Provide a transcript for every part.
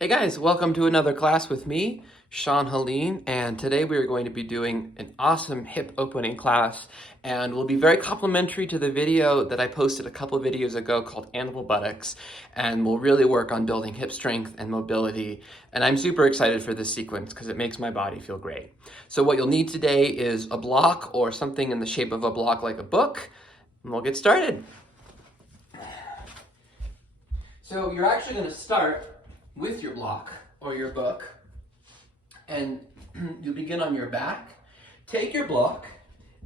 Hey guys, welcome to another class with me, Sean-Haleen, and today we are going to be doing an awesome hip opening class, and will be very complimentary to the video that I posted a couple of videos ago called Anvil Buttocks, and we'll really work on building hip strength and mobility, and I'm super excited for this sequence because it makes my body feel great. So what you'll need today is a block or something in the shape of a block like a book, and we'll get started. So you're actually going to start with your block or your book, and you begin on your back. Take your block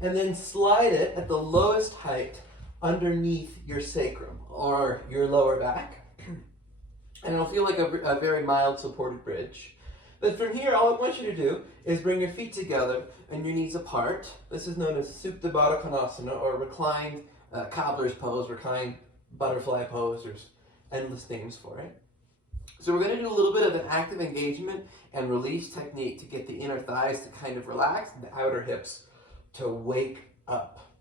and then slide it at the lowest height underneath your sacrum or your lower back, and it'll feel like a very mild supported bridge. Then from here, all I want you to do is bring your feet together and your knees apart. This is known as Supta Baddha Konasana, or reclined cobbler's pose, reclined butterfly pose. There's endless names for it. So we're going to do a little bit of an active engagement and release technique to get the inner thighs to kind of relax and the outer hips to wake up.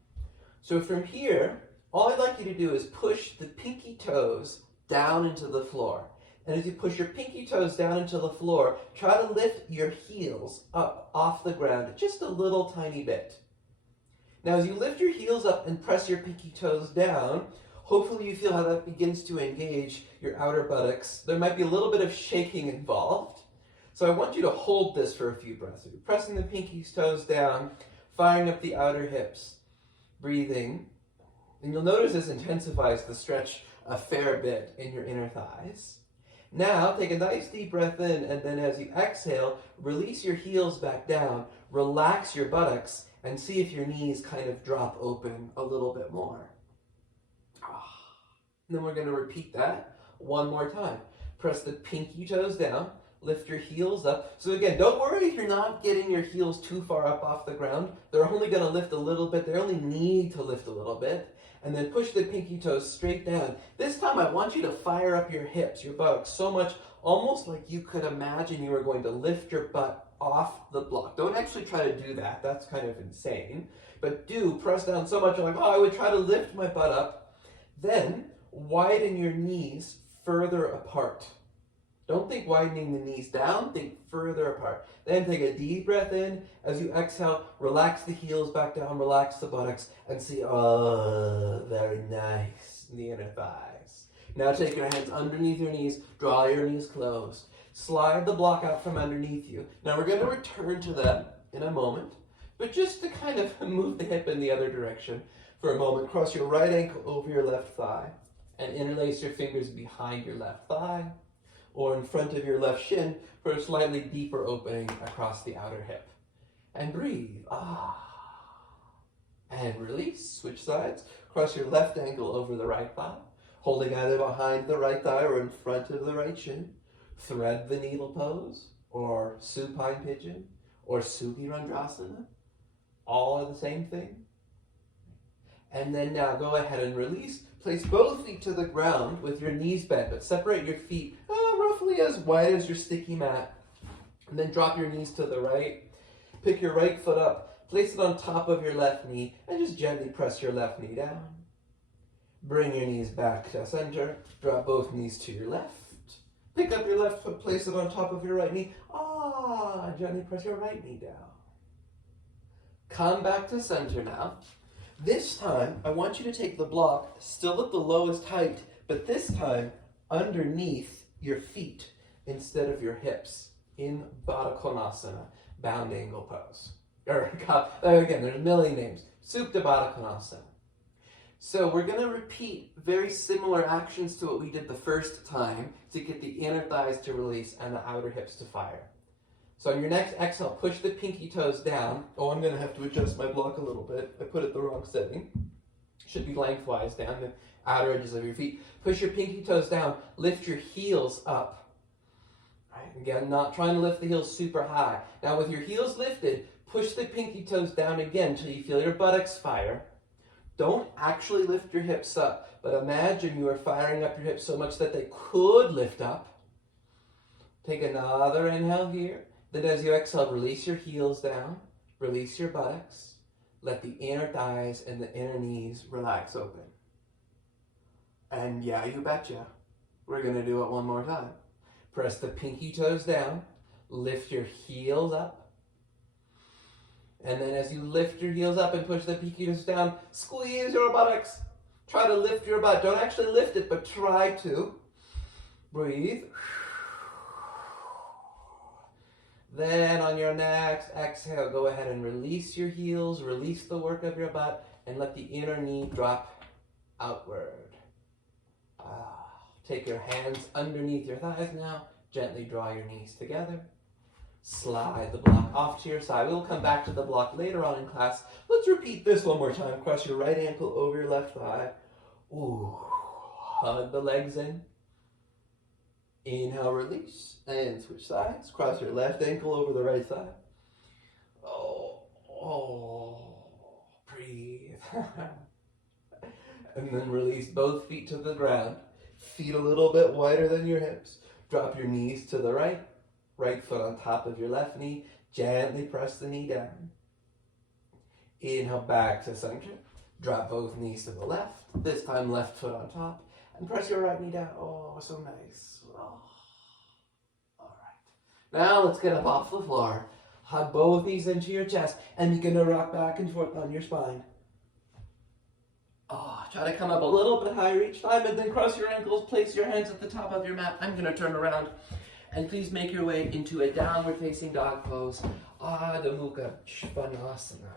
So from here, all I'd like you to do is push the pinky toes down into the floor. And as you push your pinky toes down into the floor, try to lift your heels up off the ground just a little tiny bit. Now as you lift your heels up and press your pinky toes down, hopefully you feel how that begins to engage your outer buttocks. There might be a little bit of shaking involved. So I want you to hold this for a few breaths. So you're pressing the pinky toes down, firing up the outer hips, breathing. And you'll notice this intensifies the stretch a fair bit in your inner thighs. Now take a nice deep breath in, and then as you exhale, release your heels back down, relax your buttocks, and see if your knees kind of drop open a little bit more. And then we're going to repeat that one more time. Press the pinky toes down, lift your heels up. So again, don't worry if you're not getting your heels too far up off the ground. They're only going to lift a little bit. They only need to lift a little bit. And then push the pinky toes straight down. This time I want you to fire up your hips, your buttocks, so much, almost like you could imagine you were going to lift your butt off the block. Don't actually try to do that. That's kind of insane. But do press down so much, you're like, oh, I would try to lift my butt up. Then widen your knees further apart. Don't think widening the knees down, think further apart. Then take a deep breath in. As you exhale, relax the heels back down, relax the buttocks, and see, oh, very nice in the inner thighs. Now take your hands underneath your knees, draw your knees closed. Slide the block out from underneath you. Now we're going to return to that in a moment, but just to kind of move the hip in the other direction for a moment, cross your right ankle over your left thigh and interlace your fingers behind your left thigh or in front of your left shin for a slightly deeper opening across the outer hip. And breathe. And release. Switch sides. Cross your left ankle over the right thigh, holding either behind the right thigh or in front of the right shin. Thread the needle pose, or supine pigeon, or Subirandrasana. All are the same thing. And then now go ahead and release. Place both feet to the ground with your knees bent, but separate your feet roughly as wide as your sticky mat. And then drop your knees to the right. Pick your right foot up, place it on top of your left knee, and just gently press your left knee down. Bring your knees back to center. Drop both knees to your left. Pick up your left foot, place it on top of your right knee. Gently press your right knee down. Come back to center now. This time, I want you to take the block still at the lowest height, but this time underneath your feet instead of your hips in Baddha Konasana, bound angle pose. Again, there's a million names. Supta Baddha Konasana. So we're going to repeat very similar actions to what we did the first time to get the inner thighs to release and the outer hips to fire. So on your next exhale, push the pinky toes down. Oh, I'm going to have to adjust my block a little bit. I put it the wrong setting. Should be lengthwise down the outer edges of your feet. Push your pinky toes down. Lift your heels up. Right, again, not trying to lift the heels super high. Now with your heels lifted, push the pinky toes down again until you feel your buttocks fire. Don't actually lift your hips up, but imagine you are firing up your hips so much that they could lift up. Take another inhale here. Then as you exhale, release your heels down, release your buttocks, let the inner thighs and the inner knees relax open. And yeah, you betcha. We're going to do it one more time. Press the pinky toes down. Lift your heels up. And then as you lift your heels up and push the pinky toes down, squeeze your buttocks. Try to lift your butt. Don't actually lift it, but try to. Breathe. Then on your next exhale, go ahead and release your heels, release the work of your butt, and let the inner knee drop outward. Take your hands underneath your thighs now. Gently draw your knees together. Slide the block off to your side. We'll come back to the block later on in class. Let's repeat this one more time. Cross your right ankle over your left thigh. Ooh. Hug the legs in. Inhale, release, and switch sides. Cross your left ankle over the right thigh. Breathe. And then release both feet to the ground. Feet a little bit wider than your hips. Drop your knees to the right. Right foot on top of your left knee. Gently press the knee down. Inhale back to center. Drop both knees to the left. This time left foot on top. And press your right knee down. Oh, so nice. Oh. All right. Now let's get up off the floor. Hug both knees into your chest and begin to rock back and forth on your spine. Try to come up a little bit higher each time and then cross your ankles. Place your hands at the top of your mat. I'm going to turn around. And please make your way into a downward facing dog pose. Adho Mukha Svanasana.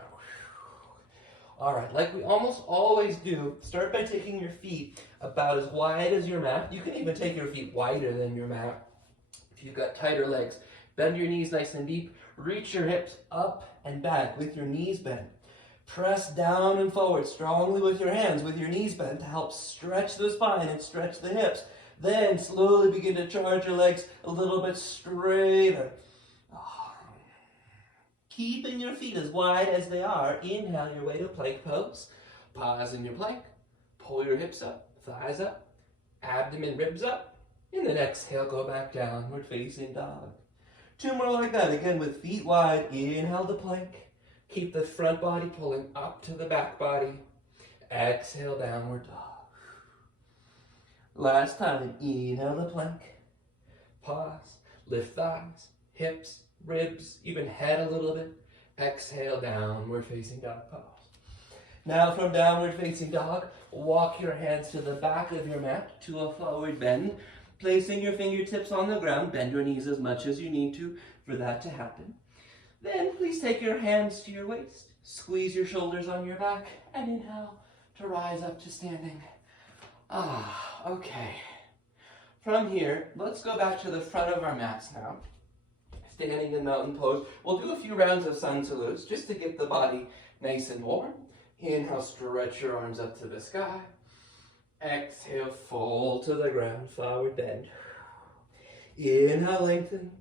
All right, like we almost always do, start by taking your feet about as wide as your mat. You can even take your feet wider than your mat if you've got tighter legs. Bend your knees nice and deep. Reach your hips up and back with your knees bent. Press down and forward strongly with your hands, with your knees bent to help stretch the spine and stretch the hips. Then slowly begin to charge your legs a little bit straighter. Keeping your feet as wide as they are. Inhale your way to plank pose. Pause in your plank. Pull your hips up, thighs up, abdomen, ribs up. And then exhale, go back downward facing dog. 2 more like that. Again with feet wide. Inhale to plank. Keep the front body pulling up to the back body. Exhale, downward dog. Last time, inhale the plank. Pause, lift thighs, hips, ribs, even head a little bit. Exhale, downward facing dog pose. Now from downward facing dog, walk your hands to the back of your mat to a forward bend. Placing your fingertips on the ground, bend your knees as much as you need to for that to happen. Then please take your hands to your waist, squeeze your shoulders on your back, and inhale to rise up to standing. Okay. From here, let's go back to the front of our mats now. Standing in mountain pose. We'll do a few rounds of sun salutes just to get the body nice and warm. Inhale, stretch your arms up to the sky. Exhale, fold to the ground, forward bend. Inhale, lengthen.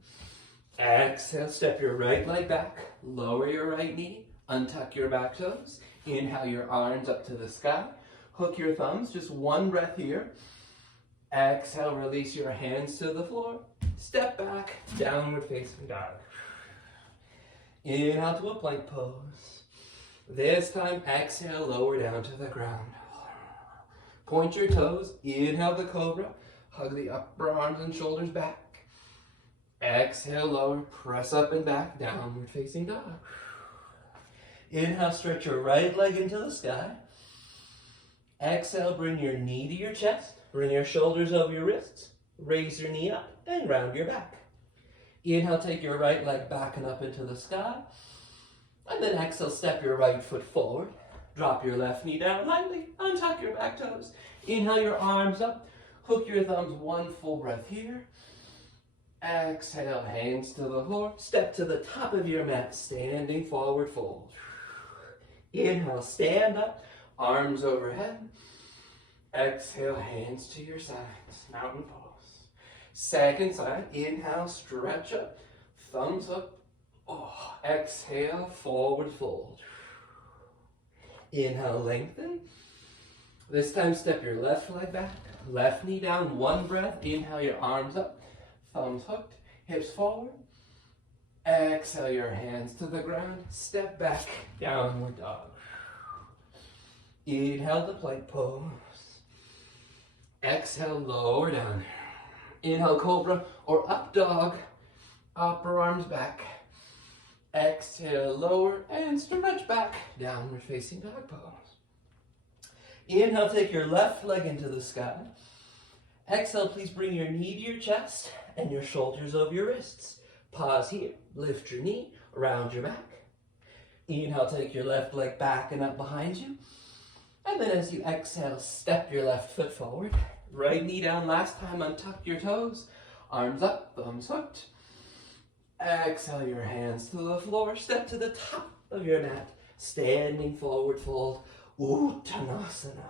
Exhale, step your right leg back, lower your right knee, untuck your back toes. Inhale your arms up to the sky. Hook your thumbs, just one breath here. Exhale, release your hands to the floor. Step back, downward facing dog. Inhale to a plank pose. This time, exhale, lower down to the ground. Point your toes, inhale the cobra. Hug the upper arms and shoulders back. Exhale, lower, press up and back, downward facing dog. Inhale, stretch your right leg into the sky. Exhale, bring your knee to your chest, bring your shoulders over your wrists, raise your knee up, and round your back. Inhale, take your right leg back and up into the sky. And then exhale, step your right foot forward. Drop your left knee down lightly, untuck your back toes. Inhale your arms up, hook your thumbs, one full breath here. Exhale, hands to the floor. Step to the top of your mat, standing forward fold. Inhale, stand up, arms overhead. Exhale, hands to your sides, mountain pose. Second side, inhale, stretch up, thumbs up. Exhale, forward fold. Inhale, lengthen. This time, step your left leg back, left knee down, one breath. Inhale, your arms up. Thumbs hooked, hips forward. Exhale your hands to the ground. Step back, downward dog. Inhale the plank pose. Exhale, lower down. Inhale, cobra or up dog. Upper arms back. Exhale, lower and stretch back. Downward facing dog pose. Inhale, take your left leg into the sky. Exhale, please bring your knee to your chest and your shoulders over your wrists. Pause here. Lift your knee, round your back. Inhale, take your left leg back and up behind you. And then as you exhale, step your left foot forward. Right knee down last time, untuck your toes. Arms up, thumbs hooked. Exhale your hands to the floor. Step to the top of your mat. Standing forward fold. Uttanasana.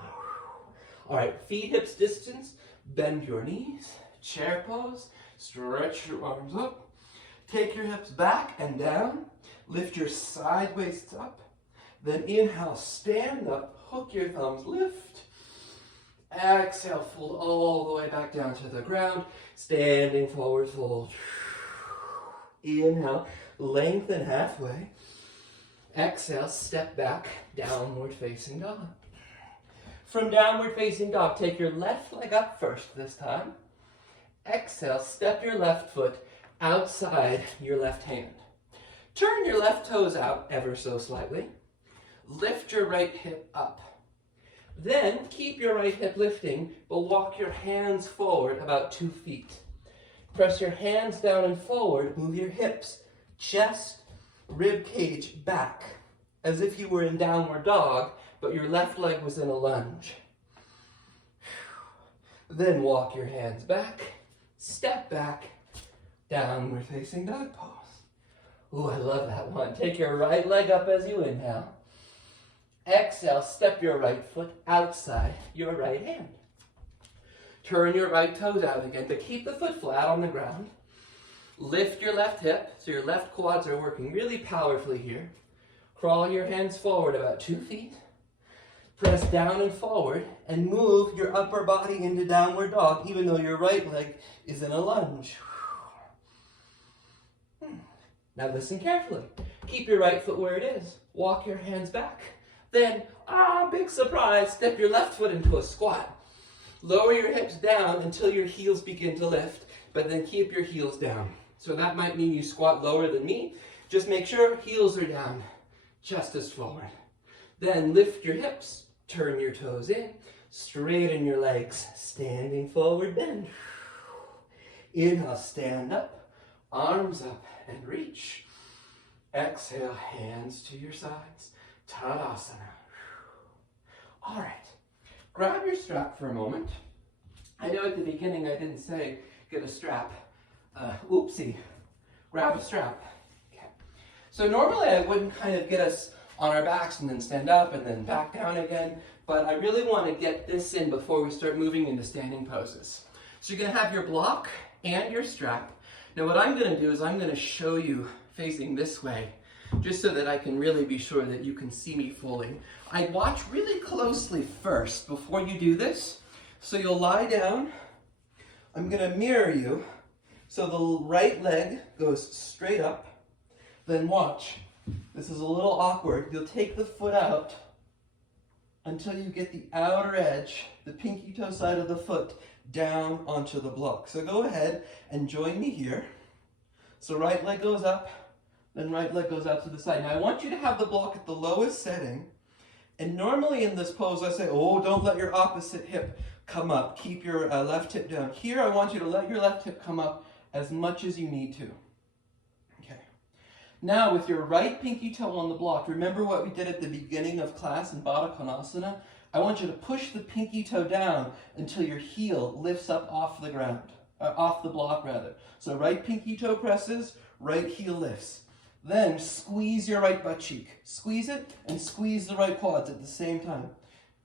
All right, feet hips distance. Bend your knees. Chair pose. Stretch your arms up. Take your hips back and down. Lift your side waists up. Then inhale, stand up. Hook your thumbs, lift. Exhale, fold all the way back down to the ground. Standing forward fold. Inhale, lengthen halfway. Exhale, step back, downward facing dog. From downward facing dog, take your left leg up first this time. Exhale, step your left foot outside your left hand. Turn your left toes out ever so slightly. Lift your right hip up. Then keep your right hip lifting, but walk your hands forward about 2 feet. Press your hands down and forward, move your hips, chest, rib cage back, as if you were in downward dog, but your left leg was in a lunge. Then walk your hands back, step back, downward facing dog pose. Ooh, I love that one. Take your right leg up as you inhale. Exhale, step your right foot outside your right hand. Turn your right toes out again, but keep the foot flat on the ground. Lift your left hip, so your left quads are working really powerfully here. Crawl your hands forward about 2 feet. Press down and forward, and move your upper body into downward dog, even though your right leg is in a lunge. Now listen carefully. Keep your right foot where it is. Walk your hands back. Then, big surprise, step your left foot into a squat. Lower your hips down until your heels begin to lift, but then keep your heels down. So that might mean you squat lower than me. Just make sure heels are down, chest is forward. Then lift your hips, turn your toes in, straighten your legs, standing forward bend. Inhale, stand up, arms up and reach. Exhale, hands to your sides. Tadasana. All right, grab your strap for a moment. I know at the beginning I didn't say get a strap. Oopsie. Grab a strap. Okay. So normally I wouldn't kind of get us on our backs and then stand up and then back down again, but I really want to get this in before we start moving into standing poses. So you're going to have your block and your strap. Now what I'm going to do is I'm going to show you facing this way, just so that I can really be sure that you can see me fully. I watch really closely first before you do this. So you'll lie down. I'm going to mirror you. So the right leg goes straight up. Then watch. This is a little awkward. You'll take the foot out until you get the outer edge, the pinky toe side of the foot, down onto the block. So go ahead and join me here. So right leg goes up. Then right leg goes out to the side. Now I want you to have the block at the lowest setting. And normally in this pose I say, oh, don't let your opposite hip come up. Keep your left hip down. Here I want you to let your left hip come up as much as you need to. Okay. Now with your right pinky toe on the block, remember what we did at the beginning of class in Baddha Konasana? I want you to push the pinky toe down until your heel lifts up off the ground, off the block rather. So right pinky toe presses, right heel lifts. Then squeeze your right butt cheek. Squeeze it and squeeze the right quads at the same time.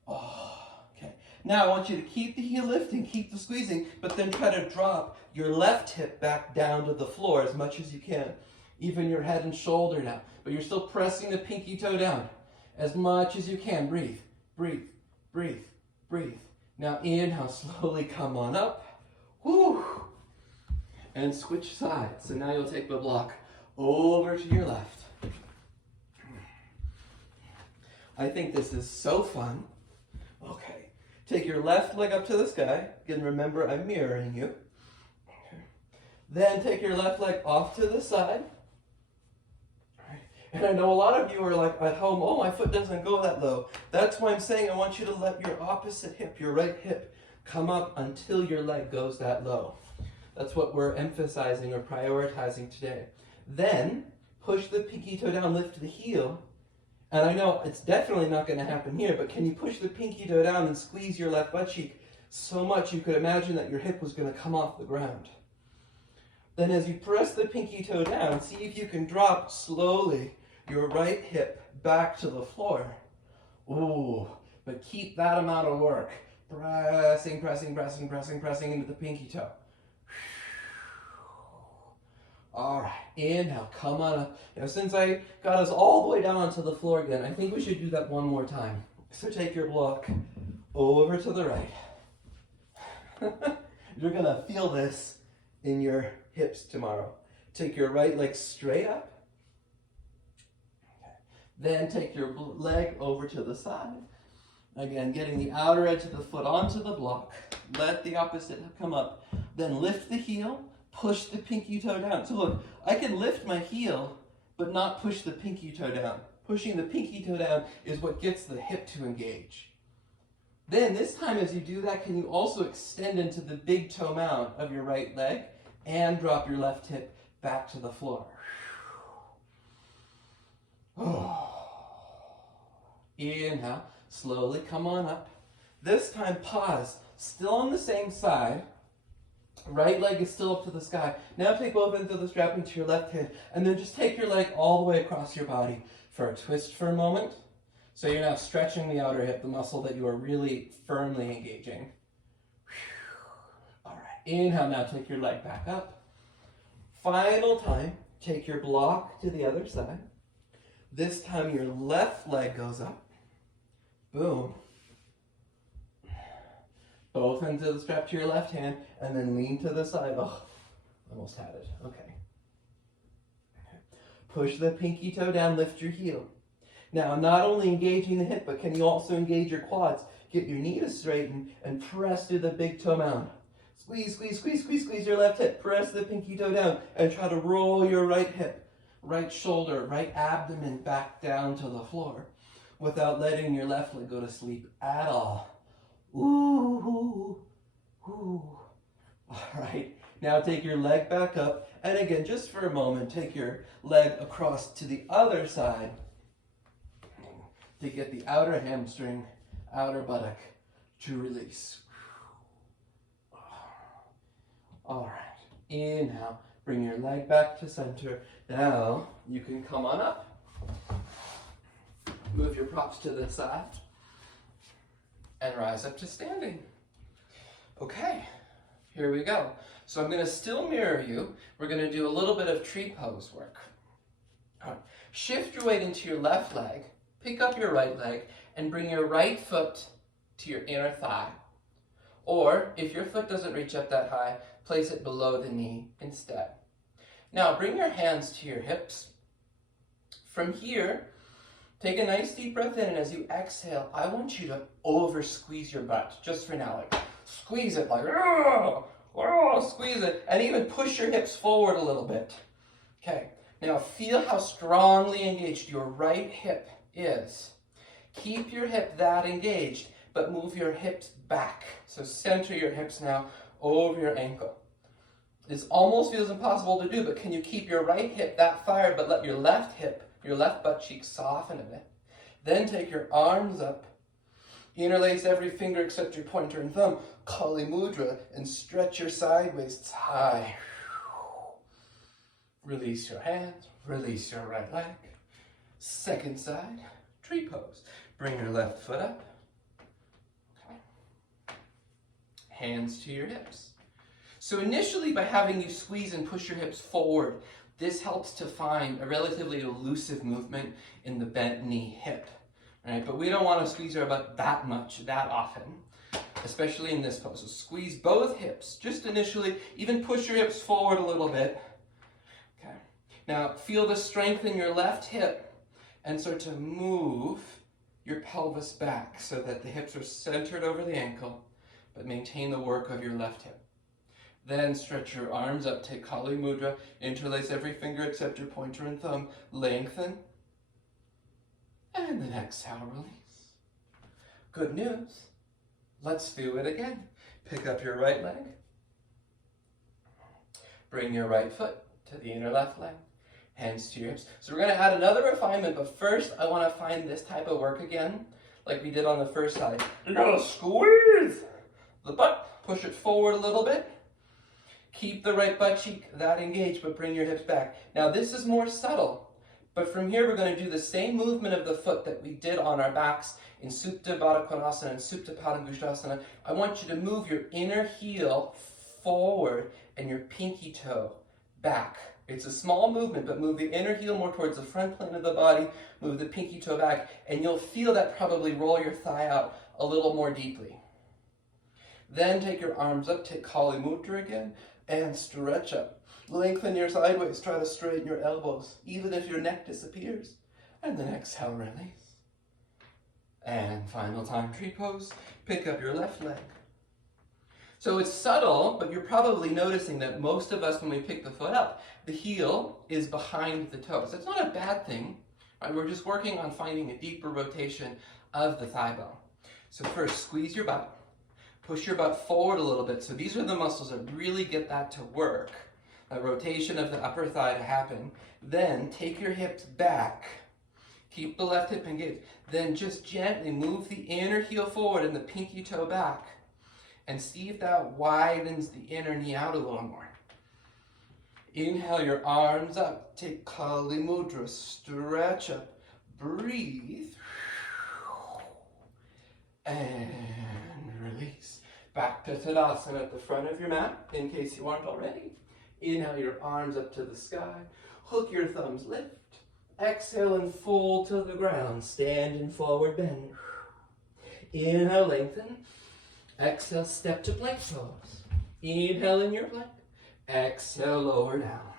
Oh, okay. Now I want you to keep the heel lifting, keep the squeezing, but then try to drop your left hip back down to the floor as much as you can. Even your head and shoulder now. But you're still pressing the pinky toe down as much as you can. Breathe, breathe, breathe, breathe. Now inhale, slowly come on up. Woo! And switch sides. So now you'll take the block over to your left. I think this is so fun. Okay, take your left leg up to the sky. Again, remember I'm mirroring you. Then take your left leg off to the side. And I know a lot of you are like at home, oh, my foot doesn't go that low. That's why I'm saying I want you to let your opposite hip, your right hip, come up until your leg goes that low. That's what we're emphasizing or prioritizing today. Then push the pinky toe down, lift the heel. And I know it's definitely not going to happen here, but can you push the pinky toe down and squeeze your left butt cheek so much you could imagine that your hip was going to come off the ground? Then as you press the pinky toe down, see if you can drop slowly your right hip back to the floor. Ooh, but keep that amount of work. Pressing, pressing, pressing, pressing, pressing into the pinky toe. All right, inhale, come on up. Now, since I got us all the way down onto the floor again, I think we should do that one more time. So take your block over to the right. You're gonna feel this in your hips tomorrow. Take your right leg straight up. Okay. Then take your leg over to the side. Again, getting the outer edge of the foot onto the block. Let the opposite come up. Then lift the heel. Push the pinky toe down. So look, I can lift my heel, but not push the pinky toe down. Pushing the pinky toe down is what gets the hip to engage. Then this time as you do that, can you also extend into the big toe mound of your right leg and drop your left hip back to the floor. Inhale, slowly come on up. This time pause, still on the same side. Right leg is still up to the sky. Now take both ends of the strap into your left hand, and then just take your leg all the way across your body for a twist for a moment. So you're now stretching the outer hip, the muscle that you are really firmly engaging. All right, inhale, now take your leg back up. Final time, take your block to the other side. This time your left leg goes up. Boom. Both ends of the strap to your left hand, and then lean to the side. Oh, almost had it. Okay. Push the pinky toe down, lift your heel. Now, not only engaging the hip, but can you also engage your quads? Get your knee to straighten and press through the big toe mound. Squeeze, squeeze, squeeze, squeeze, squeeze your left hip. Press the pinky toe down and try to roll your right hip, right shoulder, right abdomen back down to the floor without letting your left leg go to sleep at all. Ooh, ooh. All right, now take your leg back up, and again, just for a moment, take your leg across to the other side to get the outer hamstring, outer buttock to release. All right, inhale, bring your leg back to center. Now, you can come on up. Move your props to the side. And rise up to standing. Okay, here we go. So I'm going to still mirror you. We're going to do a little bit of tree pose work. All right. Shift your weight into your left leg, pick up your right leg, and bring your right foot to your inner thigh. Or, if your foot doesn't reach up that high, place it below the knee instead. Now, bring your hands to your hips. From here, take a nice deep breath in, and as you exhale, I want you to over squeeze your butt, just for now, like squeeze it, like squeeze it, and even push your hips forward a little bit. Okay, now feel how strongly engaged your right hip is. Keep your hip that engaged, but move your hips back. So center your hips now over your ankle. This almost feels impossible to do, but can you keep your right hip that fired, but let your left hip, your left butt cheek soften a bit? Then take your arms up, interlace every finger except your pointer and thumb, Kali Mudra, and stretch your side waists high. Release your hands, release your right leg. Second side, tree pose. Bring your left foot up. Okay. Hands to your hips. So initially, by having you squeeze and push your hips forward, this helps to find a relatively elusive movement in the bent knee hip, right? But we don't want to squeeze our butt that much, that often, especially in this pose. So squeeze both hips, just initially, even push your hips forward a little bit. Okay. Now feel the strength in your left hip and start to move your pelvis back so that the hips are centered over the ankle, but maintain the work of your left hip. Then stretch your arms up, take Kali Mudra, interlace every finger except your pointer and thumb, lengthen, and then exhale, release. Good news. Let's do it again. Pick up your right leg. Bring your right foot to the inner left leg. Hands to your hips. So we're going to add another refinement, but first I want to find this type of work again, like we did on the first side. You're going to squeeze the butt, push it forward a little bit. Keep the right butt cheek that engaged, but bring your hips back. Now this is more subtle, but from here we're going to do the same movement of the foot that we did on our backs in Supta Baddha Konasana and Supta Padangusthasana. I want you to move your inner heel forward and your pinky toe back. It's a small movement, but move the inner heel more towards the front plane of the body, move the pinky toe back, and you'll feel that probably roll your thigh out a little more deeply. Then take your arms up, take Kali Mudra again, and stretch up. Lengthen your sideways, try to straighten your elbows, even if your neck disappears. And then exhale, release. And final time, tree pose. Pick up your left leg. So it's subtle, but you're probably noticing that most of us, when we pick the foot up, the heel is behind the toes. That's not a bad thing, right? We're just working on finding a deeper rotation of the thigh bone. So first, squeeze your butt. Push your butt forward a little bit. So these are the muscles that really get that to work, a rotation of the upper thigh to happen. Then take your hips back. Keep the left hip engaged. Then just gently move the inner heel forward and the pinky toe back. And see if that widens the inner knee out a little more. Inhale your arms up. Take Kali Mudra. Stretch up. Breathe. And release. Back to Tadasana at the front of your mat, in case you aren't already. Inhale your arms up to the sky. Hook your thumbs, lift. Exhale and fold to the ground. Stand in forward bend. Inhale, lengthen. Exhale, step to plank pose. Inhale in your plank. Exhale, lower down.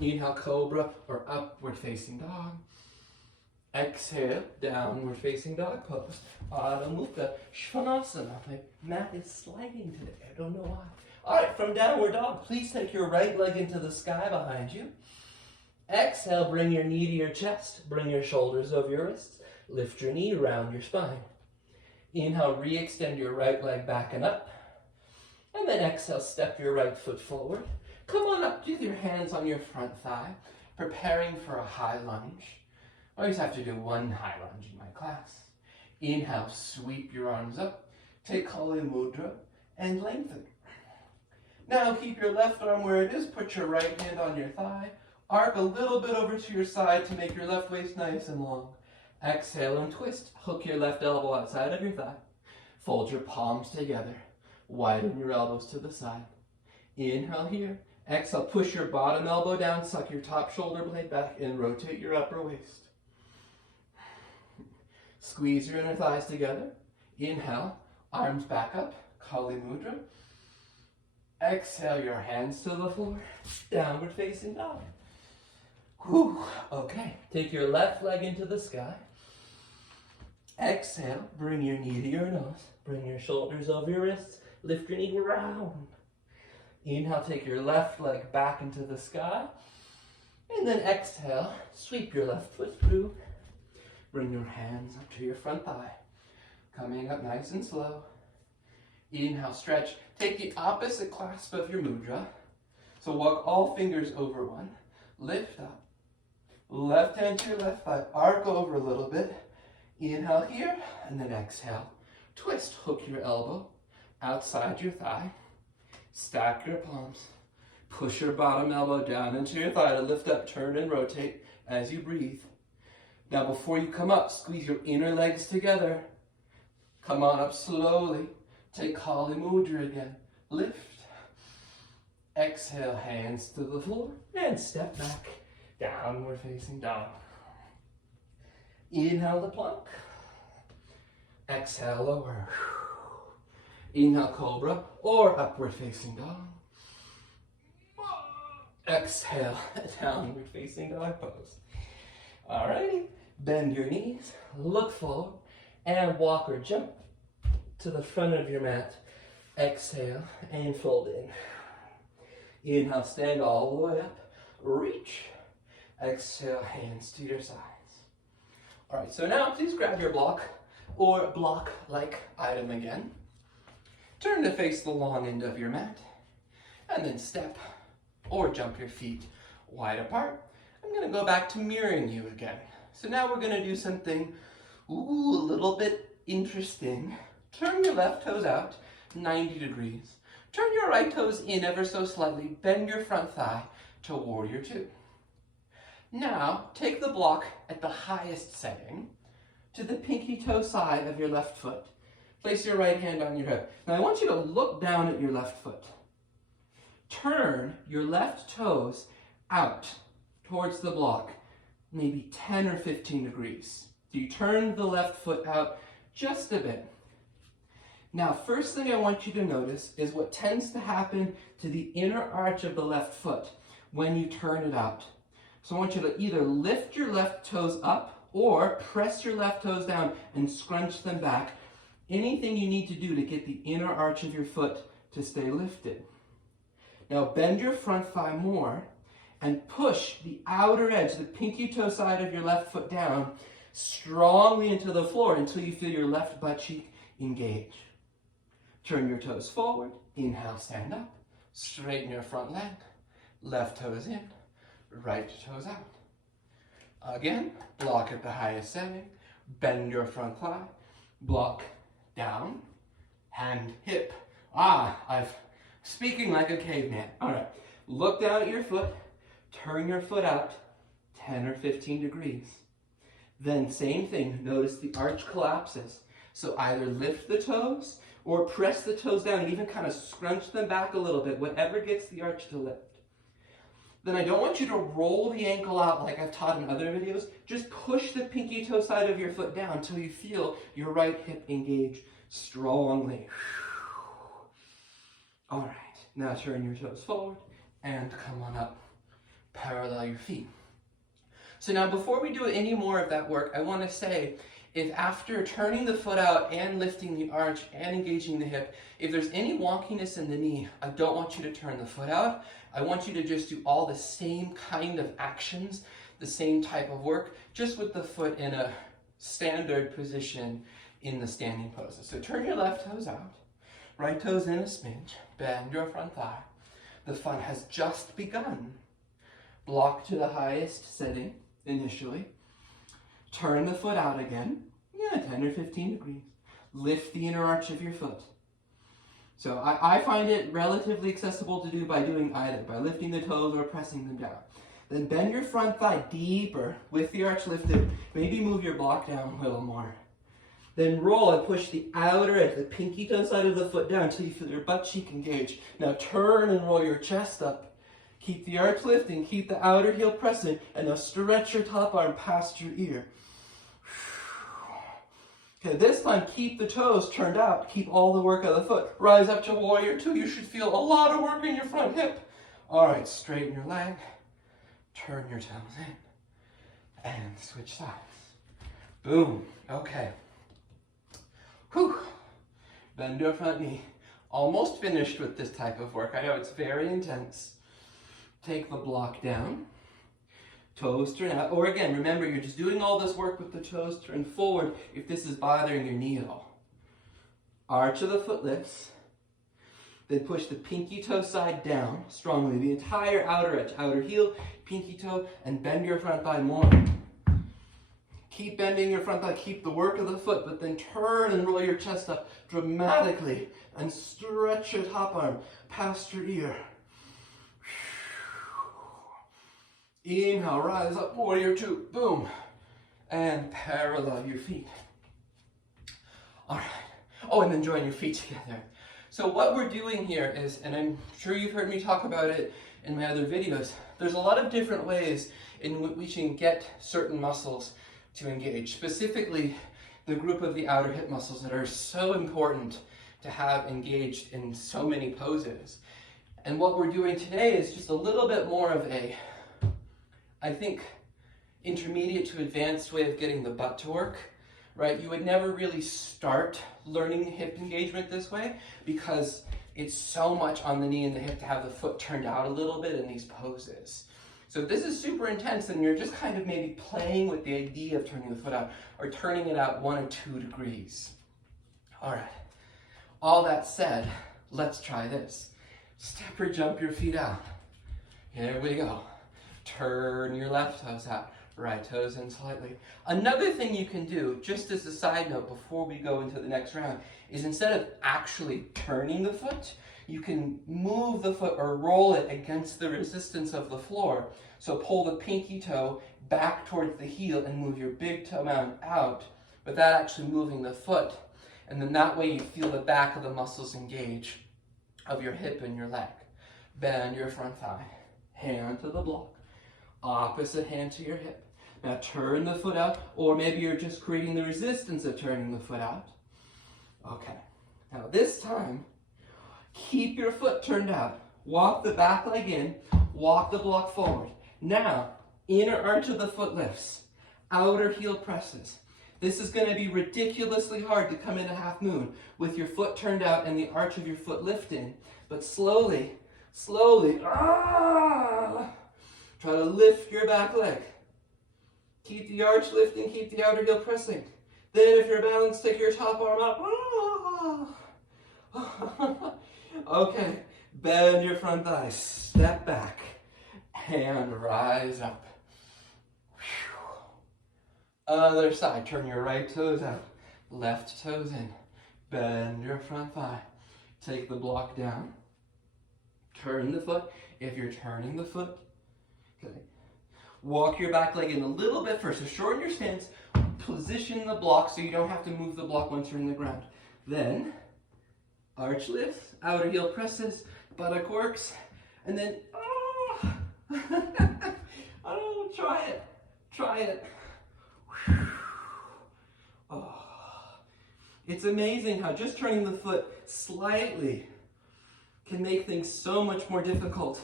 Inhale, cobra or upward facing dog. Exhale, downward facing dog pose. Adho Mukha Svanasana. My mat is sliding today. I don't know why. All right, from downward dog, please take your right leg into the sky behind you. Exhale, bring your knee to your chest. Bring your shoulders over your wrists. Lift your knee around your spine. Inhale, re-extend your right leg back and up. And then exhale, step your right foot forward. Come on up with your hands on your front thigh, preparing for a high lunge. I always have to do one high lunge in my class. Inhale, sweep your arms up. Take Kali Mudra and lengthen. Now keep your left arm where it is. Put your right hand on your thigh. Arc a little bit over to your side to make your left waist nice and long. Exhale and twist. Hook your left elbow outside of your thigh. Fold your palms together. Widen your elbows to the side. Inhale here. Exhale, push your bottom elbow down, suck your top shoulder blade back, and rotate your upper waist. Squeeze your inner thighs together. Inhale, arms back up, Kali Mudra. Exhale, your hands to the floor, downward facing dog. Whew. Okay, take your left leg into the sky. Exhale, bring your knee to your nose. Bring your shoulders over your wrists. Lift your knee round. Inhale, take your left leg back into the sky. And then exhale, sweep your left foot through. Bring your hands up to your front thigh. Coming up nice and slow. Inhale, stretch. Take the opposite clasp of your mudra. So walk all fingers over one. Lift up. Left hand to your left thigh. Arc over a little bit. Inhale here, and then exhale. Twist. Hook your elbow outside your thigh. Stack your palms. Push your bottom elbow down into your thigh to lift up, turn and rotate as you breathe. Now before you come up, squeeze your inner legs together. Come on up slowly. Take Kali Mudra again. Lift. Exhale, hands to the floor and step back. Downward facing dog. Inhale the plank. Exhale, lower. Inhale, cobra or upward facing dog. Exhale, downward facing dog pose. Alrighty, bend your knees, look forward, and walk or jump to the front of your mat. Exhale and fold in. Inhale, stand all the way up. Reach. Exhale, hands to your sides. All right, so now please grab your block or block-like item again. Turn to face the long end of your mat, and then step or jump your feet wide apart. I'm gonna go back to mirroring you again. So now we're gonna do something, a little bit interesting. Turn your left toes out 90 degrees. Turn your right toes in ever so slightly. Bend your front thigh to warrior two. Now, take the block at the highest setting to the pinky toe side of your left foot. Place your right hand on your hip. Now, I want you to look down at your left foot. Turn your left toes out towards the block, maybe 10 or 15 degrees. So you turn the left foot out just a bit. Now, first thing I want you to notice is what tends to happen to the inner arch of the left foot when you turn it out. So I want you to either lift your left toes up or press your left toes down and scrunch them back. Anything you need to do to get the inner arch of your foot to stay lifted. Now bend your front thigh more and push the outer edge, the pinky toe side of your left foot down strongly into the floor until you feel your left butt cheek engage. Turn your toes forward, inhale, stand up, straighten your front leg, left toes in, right toes out. Again, block at the highest setting, bend your front thigh, block down, hand, hip. I'm speaking like a caveman. All right, look down at your foot, turn your foot out 10 or 15 degrees. Then same thing, notice the arch collapses. So either lift the toes or press the toes down and even kind of scrunch them back a little bit, whatever gets the arch to lift. Then I don't want you to roll the ankle out like I've taught in other videos. Just push the pinky toe side of your foot down until you feel your right hip engage strongly. All right, now turn your toes forward and come on up. Parallel your feet. So now before we do any more of that work, I want to say, if after turning the foot out and lifting the arch and engaging the hip, if there's any wonkiness in the knee, I don't want you to turn the foot out. I want you to just do all the same kind of actions, the same type of work, just with the foot in a standard position in the standing poses. So turn your left toes out, right toes in a smidge, bend your front thigh. The fun has just begun. Block to the highest setting initially. Turn the foot out again, 10 or 15 degrees. Lift the inner arch of your foot. So I find it relatively accessible to do by doing either, by lifting the toes or pressing them down. Then bend your front thigh deeper with the arch lifted. Maybe move your block down a little more. Then roll and push the outer edge, the pinky toe side of the foot down until you feel your butt cheek engage. Now turn and roll your chest up. Keep the arch lifting, keep the outer heel pressing, and now stretch your top arm past your ear. Okay, this time keep the toes turned out, keep all the work of the foot. Rise up to warrior two. You should feel a lot of work in your front hip. All right, straighten your leg, turn your toes in, and switch sides. Boom, okay. Whew. Bend your front knee. Almost finished with this type of work. I know it's very intense. Take the block down. Toes turn out. Or again, remember, you're just doing all this work with the toes turned forward if this is bothering your knee at all. Arch of the foot lifts. Then push the pinky toe side down strongly. The entire outer edge, outer heel, pinky toe, and bend your front thigh more. Keep bending your front thigh, keep the work of the foot, but then turn and roll your chest up dramatically and stretch your top arm past your ear. Inhale, rise up, warrior two, boom, and parallel your feet. All right. Oh, and then join your feet together. So what we're doing here is, and I'm sure you've heard me talk about it in my other videos, there's a lot of different ways in which we can get certain muscles to engage, specifically the group of the outer hip muscles that are so important to have engaged in so many poses. And what we're doing today is just a little bit more of a, I think, intermediate to advanced way of getting the butt to work, right? You would never really start learning hip engagement this way because it's so much on the knee and the hip to have the foot turned out a little bit in these poses. So this is super intense, and you're just kind of maybe playing with the idea of turning the foot out or turning it out 1 or 2 degrees. All right, all that said, let's try this. Step or jump your feet out. Here we go. Turn your left toes out, right toes in slightly. Another thing you can do, just as a side note before we go into the next round, is instead of actually turning the foot, you can move the foot or roll it against the resistance of the floor. So pull the pinky toe back towards the heel and move your big toe mound out without actually moving the foot. And then that way you feel the back of the muscles engage of your hip and your leg. Bend your front thigh, hand to the block, opposite hand to your hip. Now turn the foot out, or maybe you're just creating the resistance of turning the foot out. Okay, now this time, keep your foot turned out. Walk the back leg in, walk the block forward. Now, inner arch of the foot lifts, outer heel presses. This is going to be ridiculously hard to come into half moon with your foot turned out and the arch of your foot lifting. But slowly, try to lift your back leg. Keep the arch lifting, keep the outer heel pressing. Then if you're balanced, take your top arm up. Okay, bend your front thigh, step back, and rise up. Other side, turn your right toes out, left toes in. Bend your front thigh, take the block down. Turn the foot, if you're turning the foot. Okay. Walk your back leg in a little bit first, so shorten your stance, position the block so you don't have to move the block once you're in the ground. Then, arch lifts, outer heel presses, buttock works, and then, try it. Oh. It's amazing how just turning the foot slightly can make things so much more difficult.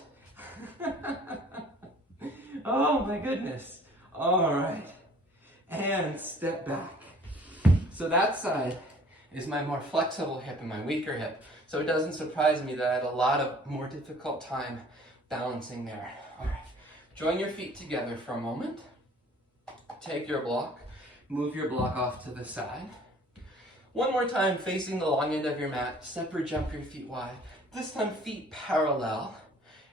Oh my goodness. All right. And step back. So that side is my more flexible hip and my weaker hip. So it doesn't surprise me that I had a lot of more difficult time balancing there. All right. Join your feet together for a moment. Take your block. Move your block off to the side. One more time, facing the long end of your mat. Step or jump your feet wide. This time, feet parallel.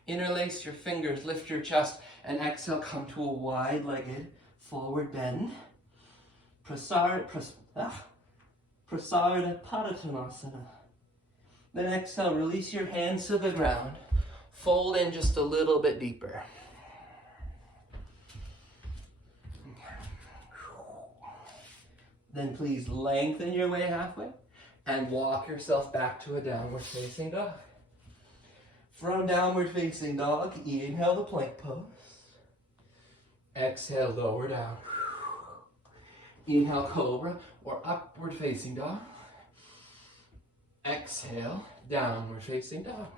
Interlace your fingers, lift your chest, and exhale, come to a wide-legged forward bend. Prasarita Padottanasana. Then exhale, release your hands to the ground. Fold in just a little bit deeper. Then please lengthen your way halfway and walk yourself back to a downward facing dog. From downward facing dog, inhale the plank pose. Exhale, lower down. Inhale, cobra or upward facing dog. Exhale, downward facing dog.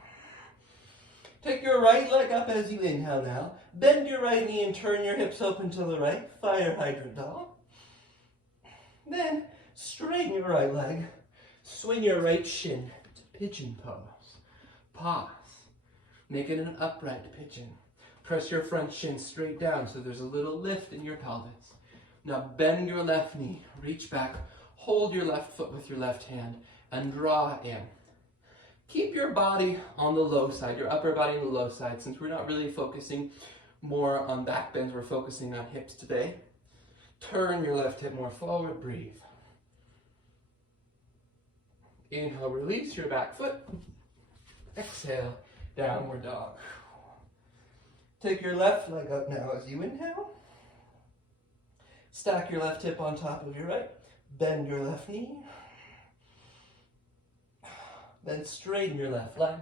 Take your right leg up as you inhale now. Bend your right knee and turn your hips open to the right. Fire hydrant dog. Then straighten your right leg. Swing your right shin to pigeon pose. Pause. Make it an upright pigeon. Press your front shin straight down so there's a little lift in your pelvis. Now bend your left knee. Reach back. Hold your left foot with your left hand and draw in. Keep your body on the low side, your upper body on the low side. Since we're not really focusing more on back bends, we're focusing on hips today. Turn your left hip more forward, breathe. Inhale, release your back foot. Exhale, downward dog. Take your left leg up now as you inhale. Stack your left hip on top of your right. Bend your left knee. Then straighten your left leg.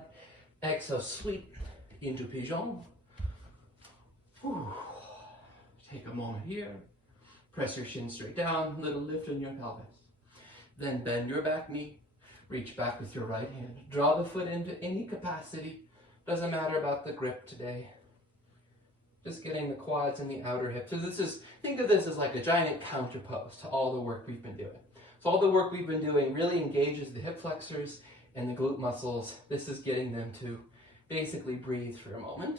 Exhale, sweep into Pigeon. Whew. Take a moment here. Press your shin straight down, little lift in your pelvis. Then bend your back knee. Reach back with your right hand. Draw the foot into any capacity. Doesn't matter about the grip today. Just getting the quads and the outer hips. So think of this as like a giant counter pose to all the work we've been doing. So all the work we've been doing really engages the hip flexors and the glute muscles. This is getting them to basically breathe for a moment.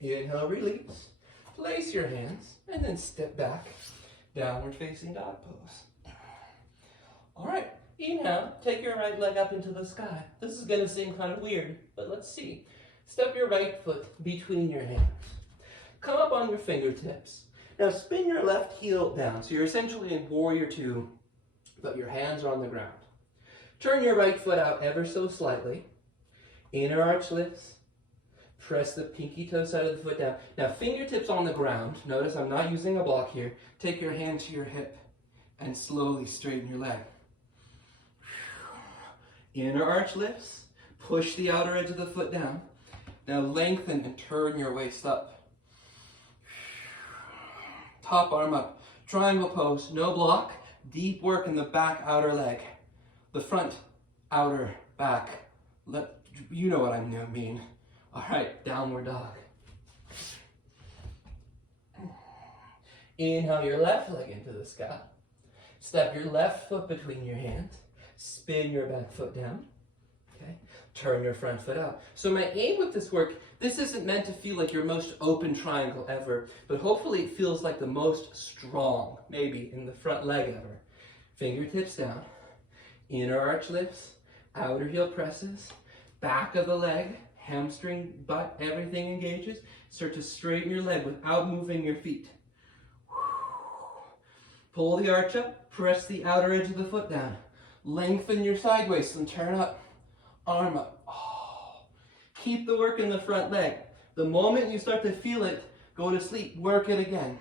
Inhale, release. Place your hands and then step back. Downward facing dog pose. All right, inhale, take your right leg up into the sky. This is gonna seem kind of weird, but let's see. Step your right foot between your hands. Come up on your fingertips. Now spin your left heel down. So you're essentially in warrior two, but your hands are on the ground. Turn your right foot out ever so slightly. Inner arch lifts. Press the pinky toe side of the foot down. Now fingertips on the ground. Notice I'm not using a block here. Take your hand to your hip and slowly straighten your leg. Inner arch lifts. Push the outer edge of the foot down. Now lengthen and turn your waist up. Top arm up. Triangle pose, no block. Deep work in the back outer leg. The front, outer, back. You know what I mean. All right, downward dog. Inhale your left leg into the sky. Step your left foot between your hands. Spin your back foot down. Okay. Turn your front foot out. So my aim with this work, this isn't meant to feel like your most open triangle ever, but hopefully it feels like the most strong, maybe, in the front leg ever. Fingertips down. Inner arch lifts. Outer heel presses. Back of the leg. Hamstring, butt, everything engages. Start to straighten your leg without moving your feet. Pull the arch up, press the outer edge of the foot down. Lengthen your side waist and turn up, arm up. Oh. Keep the work in the front leg. The moment you start to feel it, go to sleep, work it again.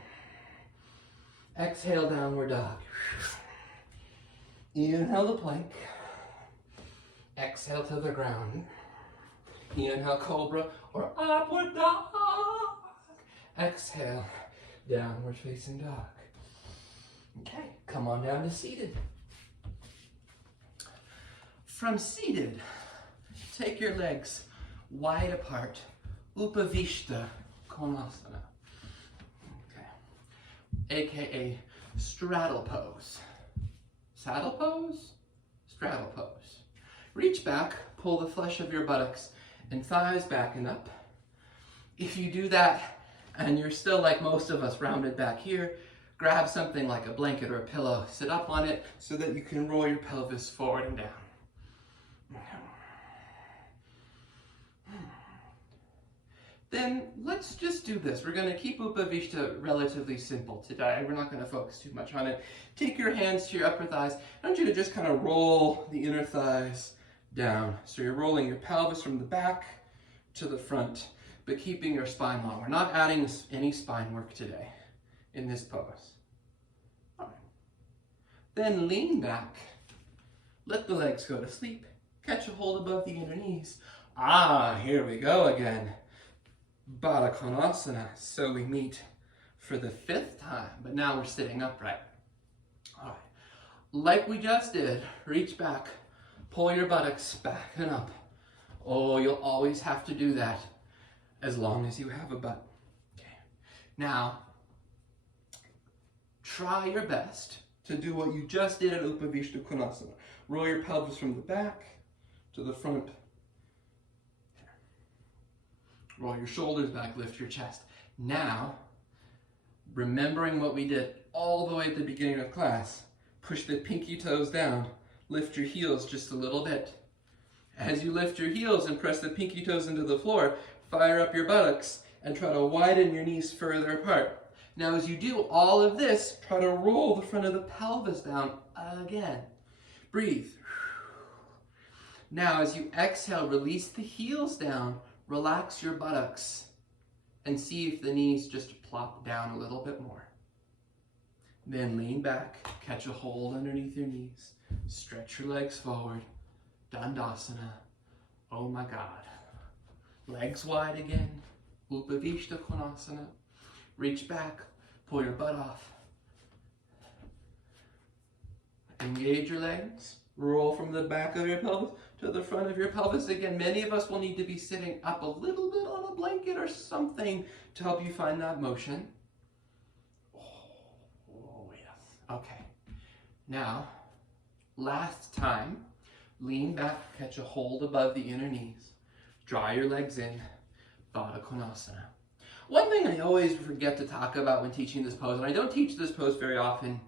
Exhale, downward dog. Inhale the plank. Exhale to the ground. Inhale, cobra or upward dog. Exhale, downward facing dog. Okay, come on down to seated. From seated, take your legs wide apart. Upavishta Konasana. Okay. AKA straddle pose. Saddle pose? Straddle pose. Reach back, pull the flesh of your buttocks and thighs back and up. If you do that and you're still like most of us rounded back here, grab something like a blanket or a pillow, sit up on it so that you can roll your pelvis forward and down. Then let's just do this. We're going to keep Upavishta relatively simple today. We're not going to focus too much on it. Take your hands to your upper thighs. I want you to just kind of roll the inner thighs down. So you're rolling your pelvis from the back to the front, but keeping your spine long. We're not adding any spine work today in this pose. All right. Then lean back. Let the legs go to sleep. Catch a hold above the inner knees. Here we go again. Baddha Konasana. So we meet for the 5th time, but now we're sitting upright. All right. Like we just did, reach back, pull your buttocks back and up. Oh, you'll always have to do that as long as you have a butt. Okay. Now, try your best to do what you just did at Upavishta Konasana. Roll your pelvis from the back to the front. Roll your shoulders back, lift your chest. Now, remembering what we did all the way at the beginning of class, push the pinky toes down, lift your heels just a little bit. As you lift your heels and press the pinky toes into the floor, fire up your buttocks and try to widen your knees further apart. Now as you do all of this, try to roll the front of the pelvis down again. Breathe. Now as you exhale, release the heels down, relax your buttocks, and see if the knees just plop down a little bit more. Then lean back, catch a hold underneath your knees, stretch your legs forward, Dandasana. Oh my God. Legs wide again, Upavishta Konasana. Reach back, pull your butt off. Engage your legs, roll from the back of your pelvis, to the front of your pelvis. Again, many of us will need to be sitting up a little bit on a blanket or something to help you find that motion. Oh yes. Okay. Now, last time, lean back, catch a hold above the inner knees. Draw your legs in, Baddha Konasana. One thing I always forget to talk about when teaching this pose, and I don't teach this pose very often,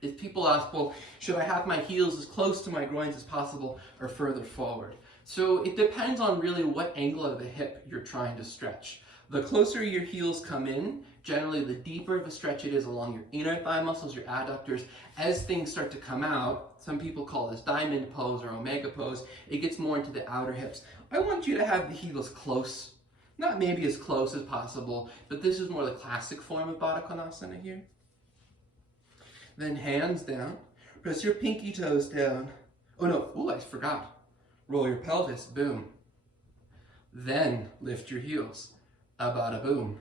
is people ask, well, should I have my heels as close to my groins as possible or further forward? So it depends on really what angle of the hip you're trying to stretch. The closer your heels come in, generally the deeper of a stretch it is along your inner thigh muscles, your adductors. As things start to come out, some people call this diamond pose or omega pose, it gets more into the outer hips. I want you to have the heels close, not maybe as close as possible, but this is more the classic form of Baddha Konasana here. Then hands down, press your pinky toes down. Oh no, I forgot. Roll your pelvis, boom. Then lift your heels, bada boom.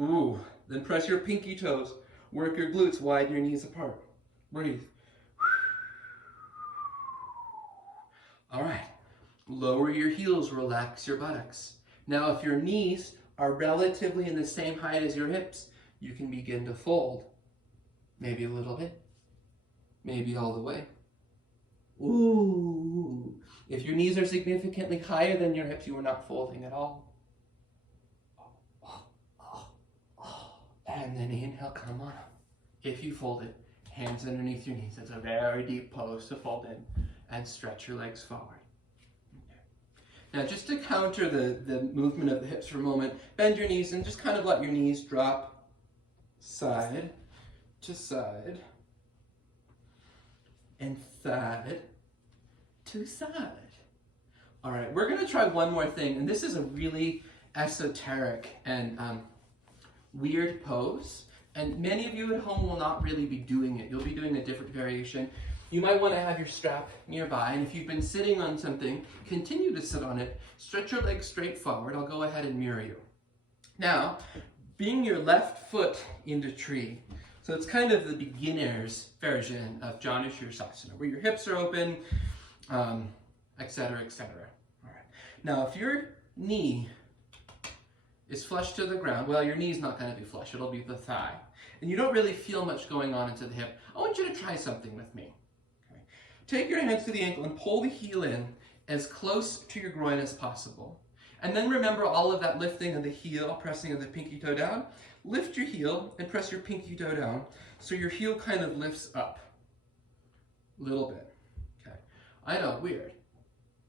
Ooh, then press your pinky toes, work your glutes, widen your knees apart. Breathe. All right, lower your heels, relax your buttocks. Now if your knees are relatively in the same height as your hips, you can begin to fold. Maybe a little bit, maybe all the way. Ooh, if your knees are significantly higher than your hips, you are not folding at all. And then inhale, come on up. If you fold it, hands underneath your knees. It's a very deep pose to fold in and stretch your legs forward. Okay. Now just to counter the movement of the hips for a moment, bend your knees and just kind of let your knees drop side to side and side to side. All right, we're gonna try one more thing, and this is a really esoteric and weird pose, and many of you at home will not really be doing it. You'll be doing a different variation. You might want to have your strap nearby, and if you've been sitting on something, continue to sit on it. Stretch your legs straight forward. I'll go ahead and mirror you. Now, bring your left foot into tree. So it's kind of the beginner's version of Janu Sirsasana, where your hips are open, etc., etc. All right. Now, if your knee is flush to the ground, well, your knee's not going to be flush, it'll be the thigh, and you don't really feel much going on into the hip, I want you to try something with me. Okay. Take your hands to the ankle and pull the heel in as close to your groin as possible. And then remember all of that lifting of the heel, pressing of the pinky toe down. Lift your heel and press your pinky toe down so your heel kind of lifts up a little bit. Okay. I know, weird.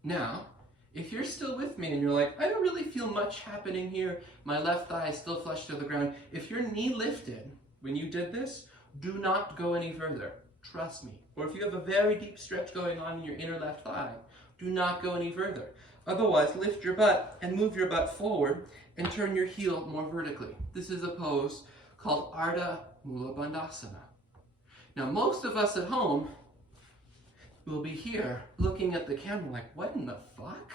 Now, if you're still with me and you're like, I don't really feel much happening here, my left thigh is still flush to the ground, if your knee lifted when you did this, do not go any further. Trust me. Or if you have a very deep stretch going on in your inner left thigh, do not go any further. Otherwise, lift your butt and move your butt forward and turn your heel more vertically. This is a pose called Ardha Mula Bandhasana. Now, most of us at home will be here looking at the camera like, what in the fuck?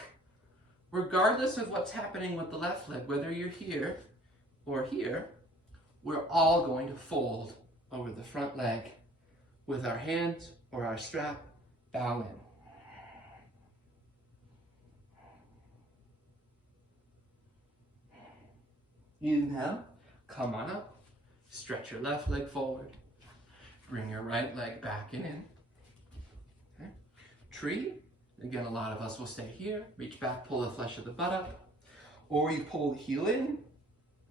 Regardless of what's happening with the left leg, whether you're here or here, we're all going to fold over the front leg with our hands or our strap, bow in. Inhale, come on up, stretch your left leg forward, bring your right leg back and in. Okay. Tree, again, a lot of us will stay here, reach back, pull the flesh of the butt up, or you pull the heel in,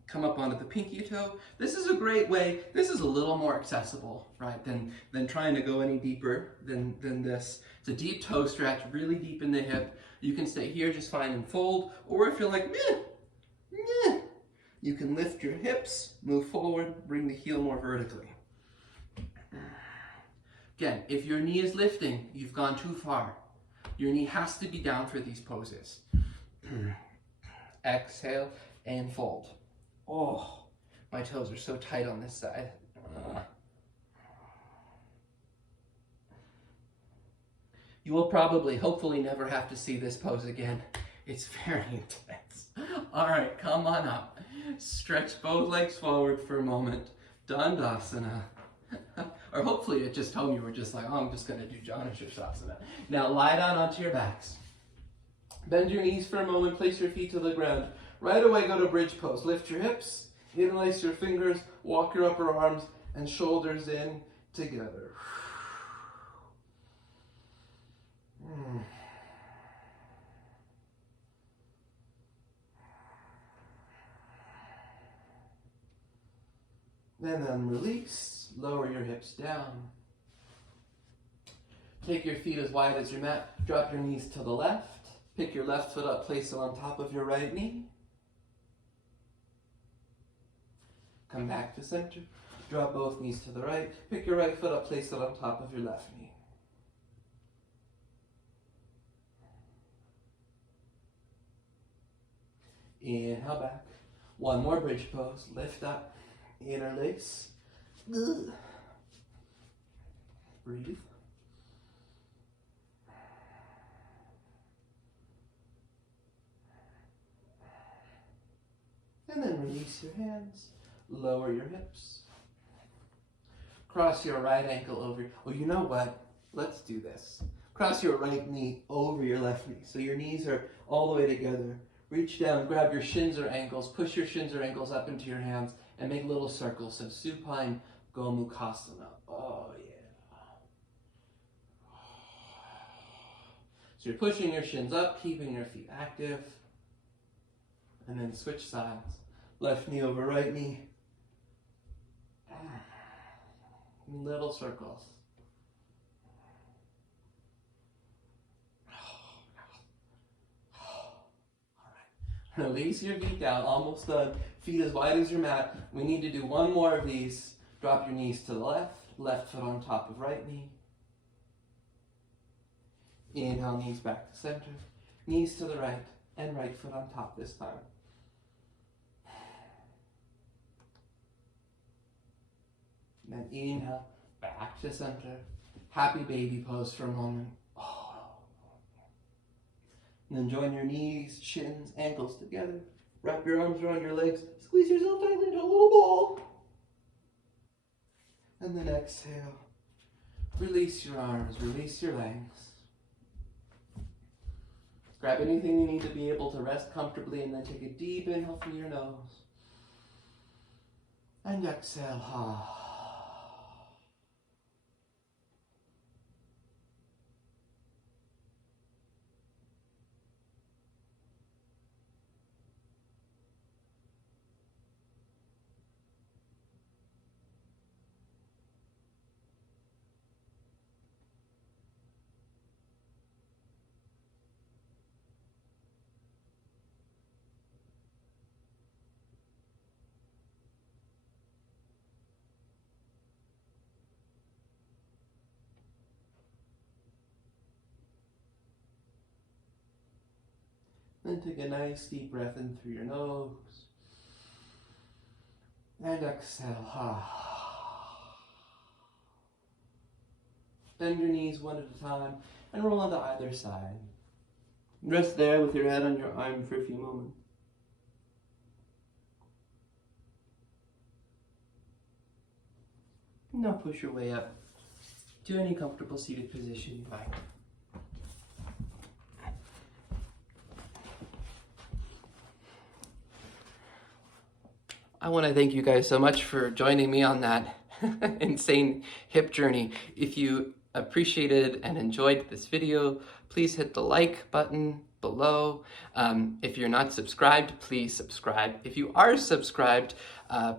come up onto the pinky toe. This is a great way, this is a little more accessible, right, than trying to go any deeper than this. It's a deep toe stretch, really deep in the hip. You can stay here just fine and fold, or if you're like, meh, meh, you can lift your hips, move forward, bring the heel more vertically. Again, if your knee is lifting, you've gone too far. Your knee has to be down for these poses. Exhale and fold. Oh, my toes are so tight on this side. You will probably, hopefully, never have to see this pose again. It's very intense. All right, come on up. Stretch both legs forward for a moment. Dandasana. Or hopefully at just home you were just like, oh, I'm just going to do Janu Sirsasana. Now lie down onto your backs. Bend your knees for a moment, place your feet to the ground. Right away go to bridge pose. Lift your hips, interlace your fingers, walk your upper arms and shoulders in together. And then release, lower your hips down. Take your feet as wide as your mat, drop your knees to the left. Pick your left foot up, place it on top of your right knee. Come back to center, drop both knees to the right. Pick your right foot up, place it on top of your left knee. Inhale back. One more bridge pose. Lift up. Interlace. Breathe. And then release your hands. Lower your hips. Cross your right ankle over. Oh, you know what? Let's do this. Cross your right knee over your left knee. So your knees are all the way together. Reach down, grab your shins or ankles, push your shins or ankles up into your hands, and make little circles. So Supine Gomukhasana. Oh, yeah. So you're pushing your shins up, keeping your feet active. And then switch sides. Left knee over right knee. Little circles. Release your feet down, almost done. Feet as wide as your mat. We need to do one more of these. Drop your knees to the left, left foot on top of right knee. Inhale, knees back to center. Knees to the right, and right foot on top this time. Then inhale, back to center. Happy baby pose for a moment. And then join your knees, shins, ankles together. Wrap your arms around your legs. Squeeze yourself tightly into a little ball. And then exhale. Release your arms, release your legs. Grab anything you need to be able to rest comfortably, and then take a deep inhale through your nose. And exhale. Then take a nice deep breath in through your nose. And exhale. Bend your knees one at a time and roll onto either side. Rest there with your head on your arm for a few moments. Now push your way up to any comfortable seated position you find. I want to thank you guys so much for joining me on that insane hip journey. If you appreciated and enjoyed this video, please hit the like button below. If you're not subscribed, please subscribe. If you are subscribed,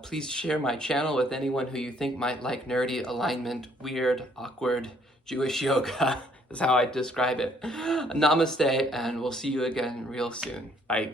please share my channel with anyone who you think might like nerdy alignment, weird, awkward Jewish yoga is how I describe it. Namaste, and we'll see you again real soon. Bye.